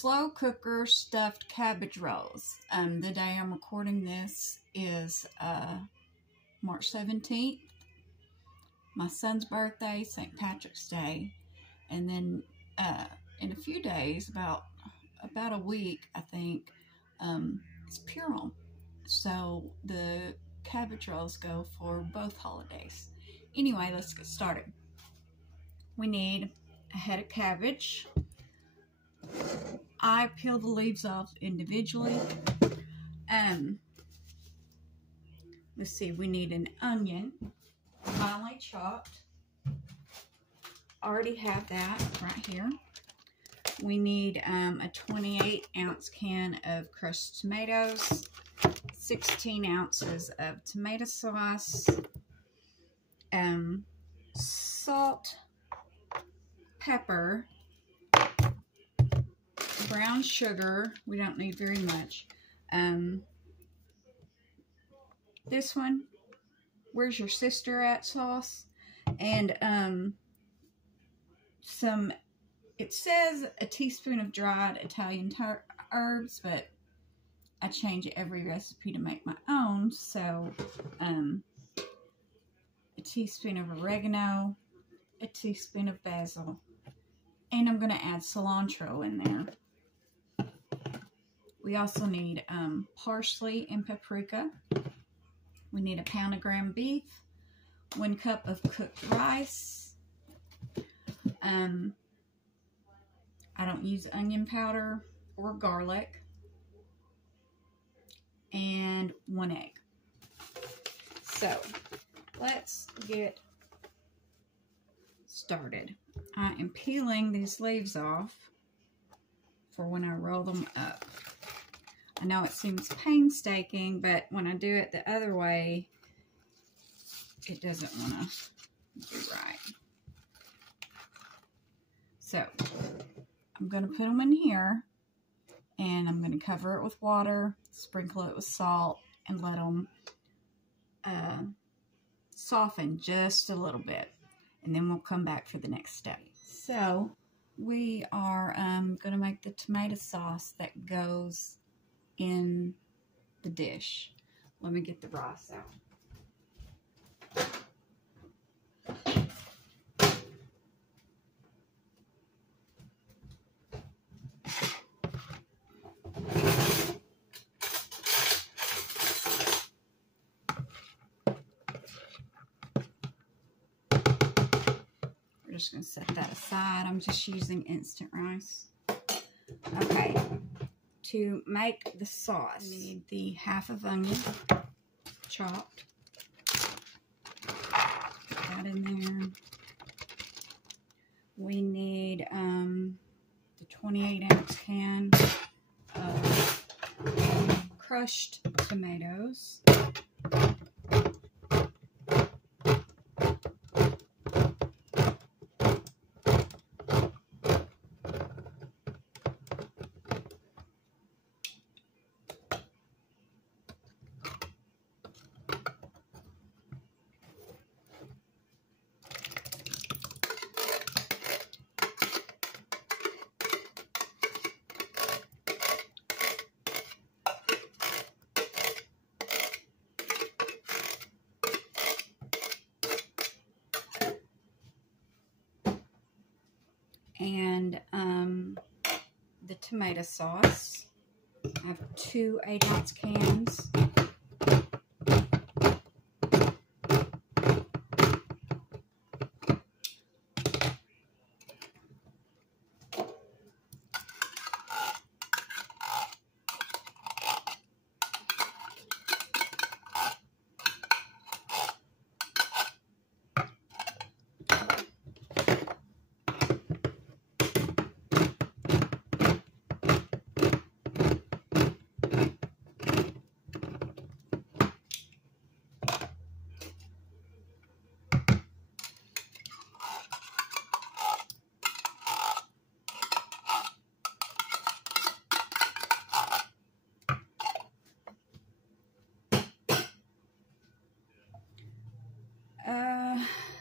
slow cooker stuffed cabbage rolls. The day I'm recording this is March 17th, my son's birthday, St. Patrick's Day, and then in a few days, about a week, I think, it's Purim. So the cabbage rolls go for both holidays. Anyway, let's get started. We need a head of cabbage. I peel the leaves off individually. Let's see, we need an onion, finely chopped. Already have that right here. We need a 28-ounce can of crushed tomatoes, 16 ounces of tomato sauce, salt, pepper, brown sugar. We don't need very much. This one, where's your sister at sauce, and some, it says a teaspoon of dried Italian herbs, but I change every recipe to make my own. So a teaspoon of oregano, a teaspoon of basil, and I'm going to add cilantro in there. We also need parsley and paprika. We need a pound of ground beef, 1 cup of cooked rice. I don't use onion powder or garlic, and 1 egg. So let's get started. I am peeling these leaves off for when I roll them up. I know it seems painstaking, but when I do it the other way, it doesn't want to do right. So I'm going to put them in here, and I'm going to cover it with water, sprinkle it with salt, and let them soften just a little bit. And then we'll come back for the next step. So we are going to make the tomato sauce that goes in the dish. Let me get the rice out. We're just going to set that aside. I'm just using instant rice. Okay. To make the sauce, we need the half of onion chopped. Put that in there. We need the 28-ounce can of crushed tomatoes. And the tomato sauce. I have 2 8-ounce cans.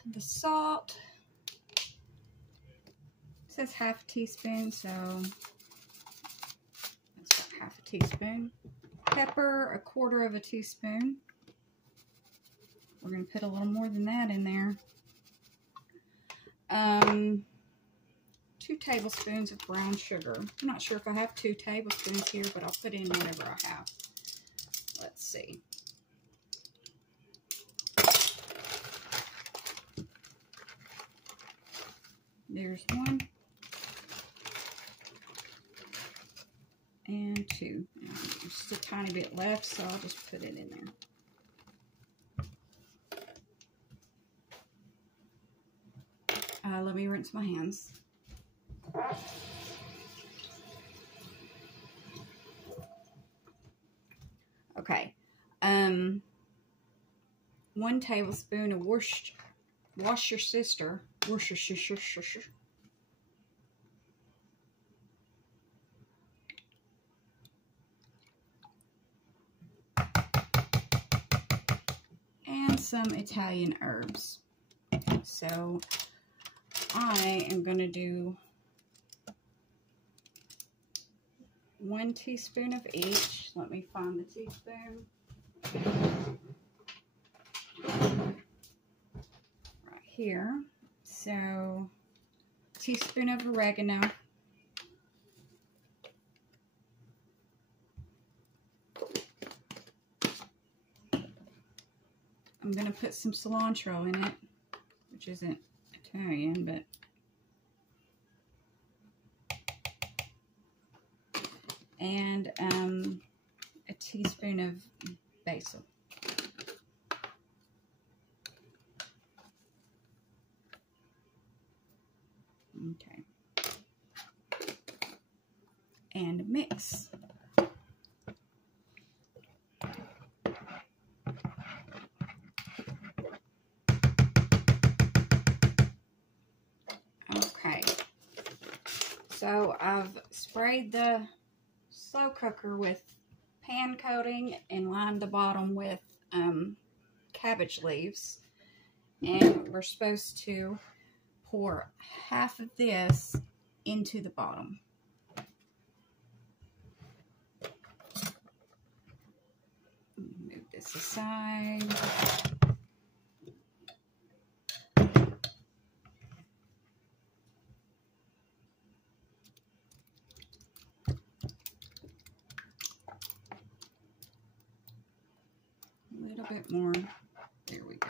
The salt, it says half a teaspoon, so teaspoon. Pepper, 1/4 teaspoon. We're going to put a little more than that in there. 2 tablespoons of brown sugar. I'm not sure if I have 2 tablespoons here, but I'll put in whatever I have. Let's see. There's 1 and 2. There's just a tiny bit left, so I'll just put it in there. Let me rinse my hands. Okay. 1 tablespoon of Worcestershire. And some Italian herbs. So I am going to do 1 teaspoon of each. Let me find the teaspoon. Right here. So, teaspoon of oregano. I'm going to put some cilantro in it, which isn't Italian, but and a teaspoon of basil. Okay. And mix. Okay. So I've sprayed the slow cooker with pan coating and lined the bottom with cabbage leaves. And we're supposed to pour half of this into the bottom. Move this aside. A little bit more. There we go.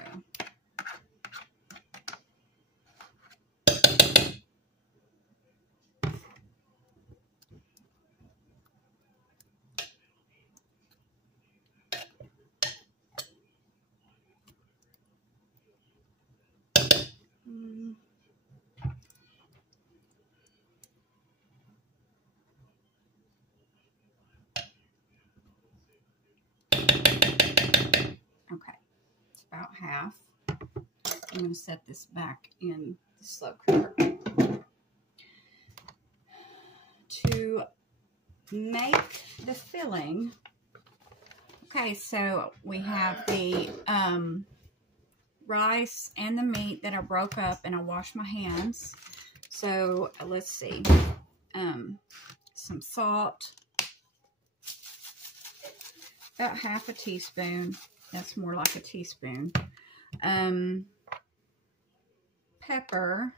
About half. I'm going to set this back in the slow cooker. To make the filling, okay, so we have the rice and the meat that I broke up and I washed my hands. So let's see, some salt, about half a teaspoon. That's more like a teaspoon. Pepper.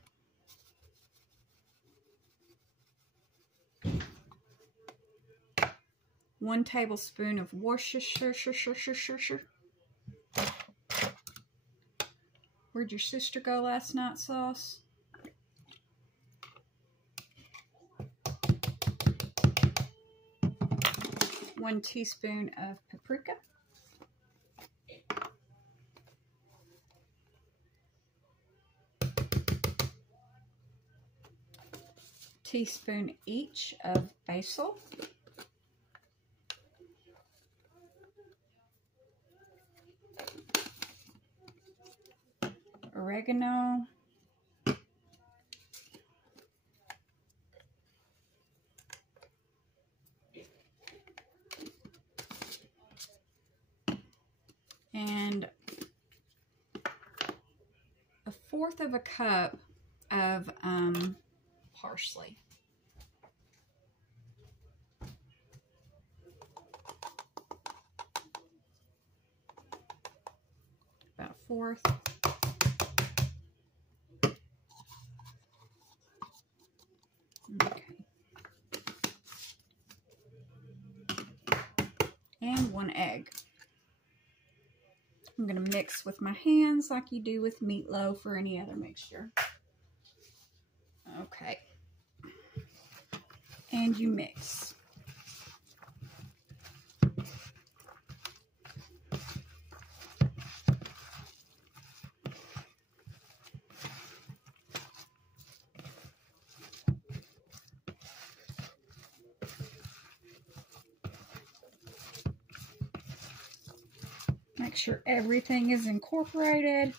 One tablespoon of Worcestershire. Where'd your sister go last night, sauce? One teaspoon of paprika. Teaspoon each of basil. Oregano. And 1/4 cup of parsley. 4th. Okay. And 1 egg. I'm going to mix with my hands like you do with meatloaf or any other mixture. Okay. And you mix. Make sure everything is incorporated.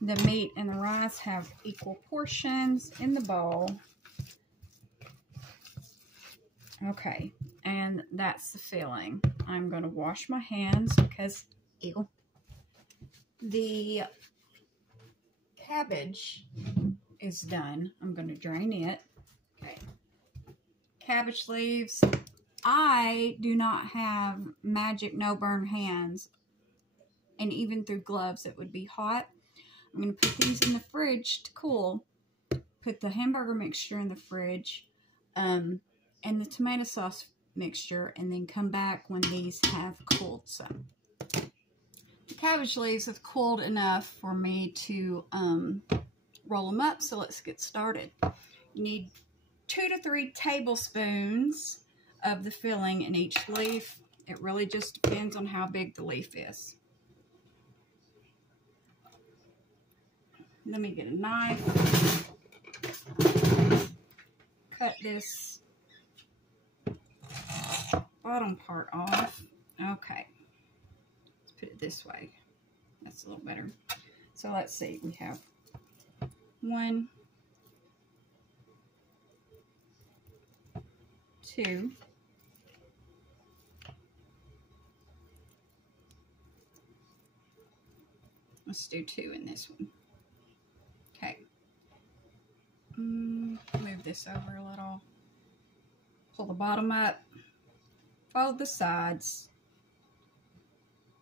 The meat and the rice have equal portions in the bowl. Okay, and that's the filling. I'm going to wash my hands because, ew, the cabbage is done. I'm going to drain it. Okay, cabbage leaves. I do not have magic no burn hands, and even through gloves it would be hot. I'm going to put these in the fridge to cool. Put the hamburger mixture in the fridge and the tomato sauce mixture, and then come back when these have cooled some. The cabbage leaves have cooled enough for me to roll them up, so let's get started. You need 2 to 3 tablespoons of the filling in each leaf. It really just depends on how big the leaf is. Let me get a knife. Cut this bottom part off. Okay. Let's put it this way. That's a little better. So let's see. We have 1, 2. Let's do 2 in this one. Okay. Move this over a little. Pull the bottom up. Fold the sides.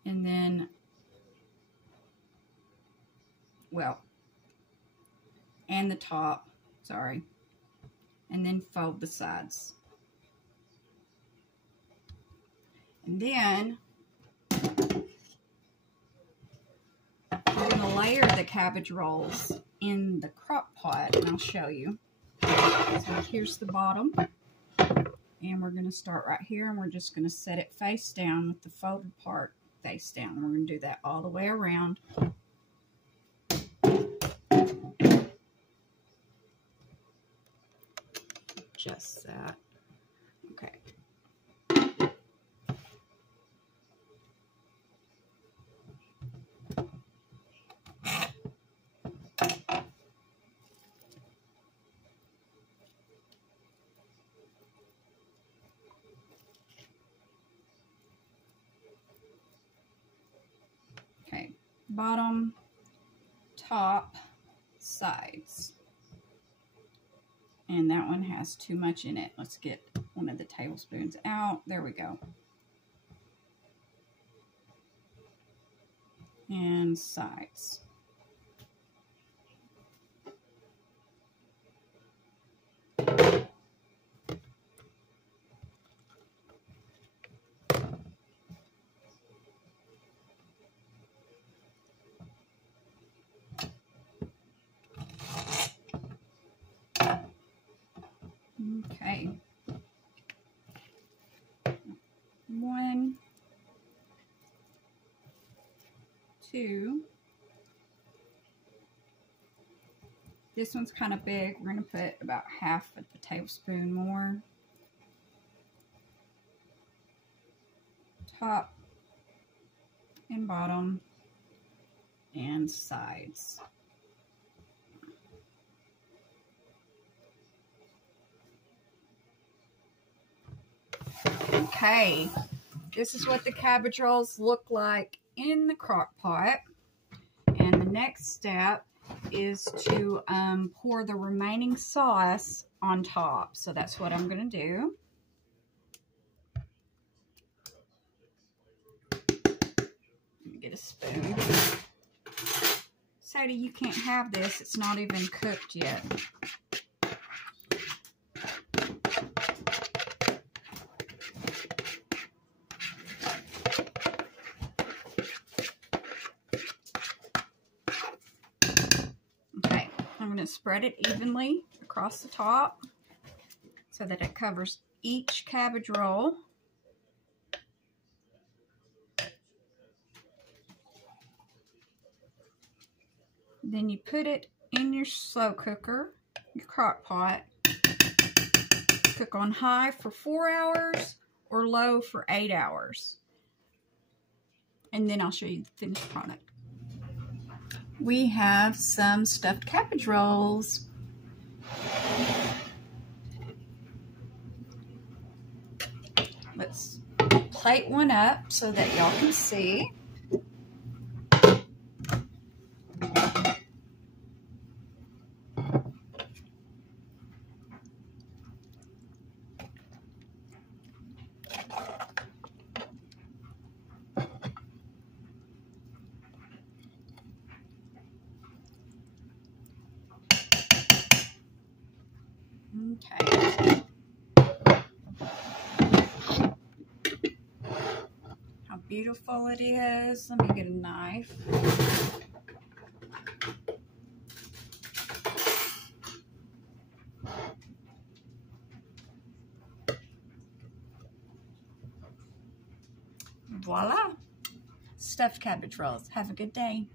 And then, well, and the top. Sorry. And then fold the sides. And then we're going to layer the cabbage rolls in the crock pot, and I'll show you. So here's the bottom, and we're going to start right here, and we're just going to set it face down with the folded part face down. We're going to do that all the way around. Just that. Okay. Okay, bottom, top, sides. And that one has too much in it. Let's get one of the tablespoons out. There we go. And sides. Okay. 1, 2. This one's kind of big. We're going to put about half of the tablespoon more. Top and bottom and sides. Okay, this is what the cabbage rolls look like in the crock pot. And the next step is to pour the remaining sauce on top. So that's what I'm going to do. get a spoon. Sadie, you can't have this. It's not even cooked yet. Okay, I'm going to spread it evenly across the top so that it covers each cabbage roll. Then you put it in your slow cooker, your crock pot. Cook on high for 4 hours or low for 8 hours. And then I'll show you the finished product. We have some stuffed cabbage rolls. Let's plate one up so that y'all can see. Okay. How beautiful it is. Let me get a knife. Voila. Stuffed cabbage rolls. Have a good day.